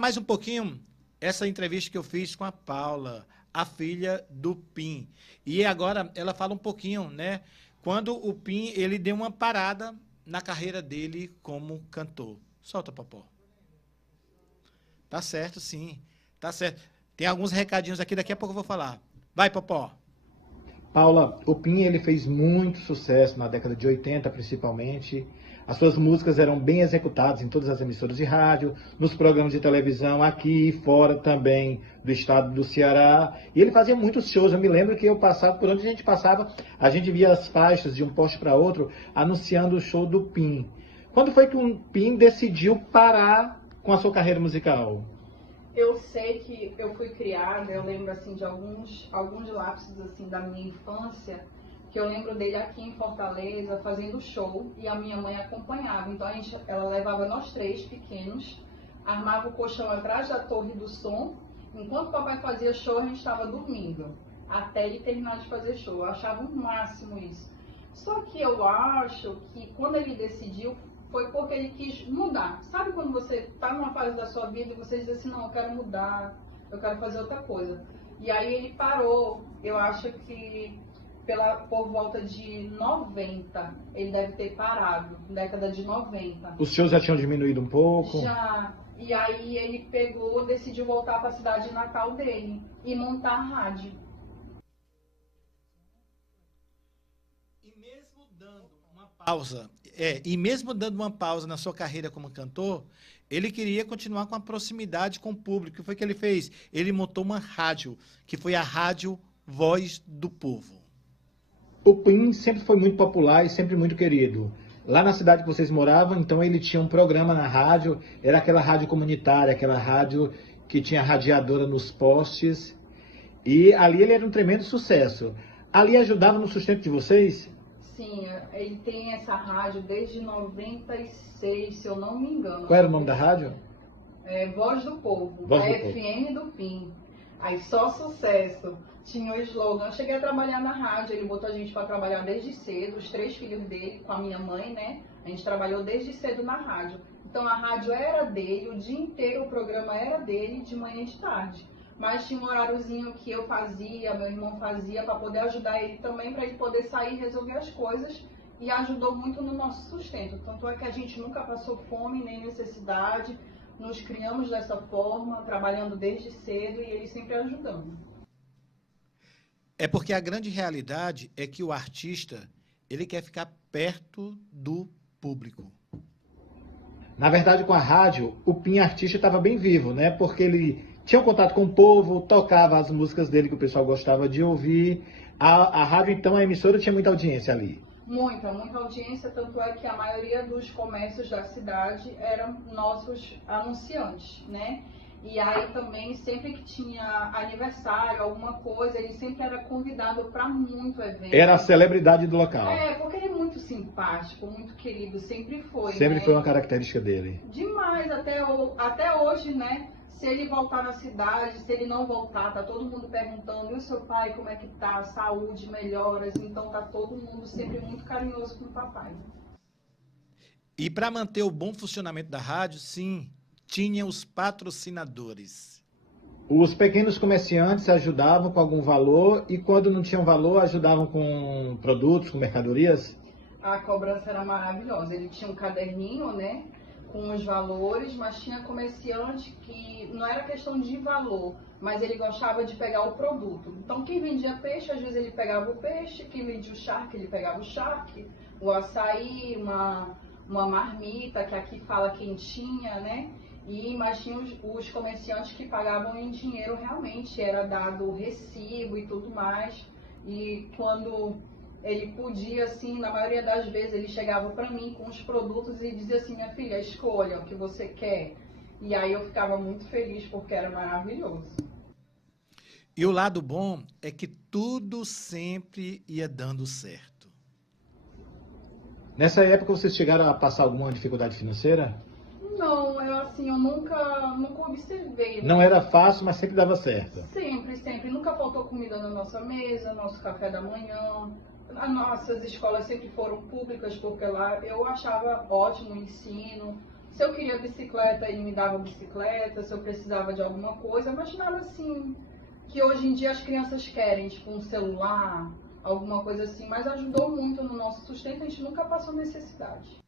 Mais um pouquinho essa entrevista que eu fiz com a Paula, a filha do Pim. E agora ela fala um pouquinho, né? Quando o Pim, ele deu uma parada na carreira dele como cantor. Solta, Popó. Tá certo, sim. Tá certo. Tem alguns recadinhos aqui, daqui a pouco eu vou falar. Vai, Popó. Paula, o Pim ele fez muito sucesso na década de 80, principalmente. As suas músicas eram bem executadas em todas as emissoras de rádio, nos programas de televisão, aqui e fora também do estado do Ceará. E ele fazia muitos shows. Eu me lembro que eu passava, por onde a gente passava, a gente via as faixas de um poste para outro anunciando o show do Pim. Quando foi que o Pim decidiu parar com a sua carreira musical? Eu sei que eu fui criada, eu lembro assim de alguns lapsos assim da minha infância, que eu lembro dele aqui em Fortaleza fazendo show e a minha mãe acompanhava. Então ela levava nós três pequenos, armava o colchão atrás da torre do som, enquanto o papai fazia show a gente estava dormindo, até ele terminar de fazer show. Eu achava o máximo isso. Só que eu acho que quando ele decidiu foi porque ele quis mudar. Sabe quando você está numa fase da sua vida e você diz assim, não, eu quero mudar, eu quero fazer outra coisa. E aí ele parou, eu acho que por volta de 90, ele deve ter parado, década de 90. Os shows já tinham diminuído um pouco? Já. E aí ele pegou, decidiu voltar para a cidade natal dele e montar a rádio. E mesmo dando uma pausa na sua carreira como cantor, ele queria continuar com a proximidade com o público. O que foi que ele fez? Ele montou uma rádio, que foi a Rádio Voz do Povo. O Pim sempre foi muito popular e sempre muito querido. Lá na cidade que vocês moravam, então ele tinha um programa na rádio, era aquela rádio comunitária, aquela rádio que tinha radiadora nos postes, e ali ele era um tremendo sucesso. Ali ajudava no sustento de vocês? Sim, ele tem essa rádio desde 96, se eu não me engano. Qual era o nome da rádio? Voz do Povo, Voz a do Povo. FM do Pim. Aí só sucesso. Tinha o slogan. Eu cheguei a trabalhar na rádio, ele botou a gente para trabalhar desde cedo, os três filhos dele, com a minha mãe, né? A gente trabalhou desde cedo na rádio. Então a rádio era dele, o dia inteiro o programa era dele, de manhã e de tarde. Mas tinha um horáriozinho que eu fazia, meu irmão fazia, para poder ajudar ele também, para ele poder sair e resolver as coisas. E ajudou muito no nosso sustento. Tanto é que a gente nunca passou fome nem necessidade. Nos criamos dessa forma, trabalhando desde cedo e ele sempre ajudando. É porque a grande realidade é que o artista, ele quer ficar perto do público. Na verdade, com a rádio, o Pim artista estava bem vivo, né? Porque ele tinha um contato com o povo, tocava as músicas dele que o pessoal gostava de ouvir. A rádio, então, a emissora tinha muita audiência ali. Muita audiência, tanto é que a maioria dos comércios da cidade eram nossos anunciantes, né? E aí também, sempre que tinha aniversário, alguma coisa, ele sempre era convidado para muito evento. Era a celebridade do local. Porque ele é muito simpático, muito querido, sempre foi, Sempre né? foi uma característica dele. Demais, até hoje, né? Se ele voltar na cidade, se ele não voltar, tá todo mundo perguntando, e o seu pai, como é que tá? Saúde, melhoras, então tá todo mundo sempre muito carinhoso com o papai. E para manter o bom funcionamento da rádio, sim, tinha os patrocinadores. Os pequenos comerciantes ajudavam com algum valor e quando não tinham valor, ajudavam com produtos, com mercadorias? A cobrança era maravilhosa, ele tinha um caderninho, né? Com os valores, mas tinha comerciante que não era questão de valor, mas ele gostava de pegar o produto. Então quem vendia peixe, às vezes ele pegava o peixe, quem vendia o charque, ele pegava o charque, o açaí, uma marmita, que aqui fala quentinha, né? Mas tinha os comerciantes que pagavam em dinheiro realmente, era dado o recibo e tudo mais. E quando ele podia, assim, na maioria das vezes, ele chegava para mim com os produtos e dizia assim, minha filha, escolha o que você quer. E aí eu ficava muito feliz porque era maravilhoso. E o lado bom é que tudo sempre ia dando certo. Nessa época vocês chegaram a passar alguma dificuldade financeira? Não, eu nunca observei. Não era fácil, mas sempre dava certo. Sempre. Nunca faltou comida na nossa mesa, nosso café da manhã. As nossas escolas sempre foram públicas, porque lá eu achava ótimo o ensino. Se eu queria bicicleta, ele me dava bicicleta, se eu precisava de alguma coisa, mas nada assim que hoje em dia as crianças querem, tipo um celular, alguma coisa assim, mas ajudou muito no nosso sustento, a gente nunca passou necessidade.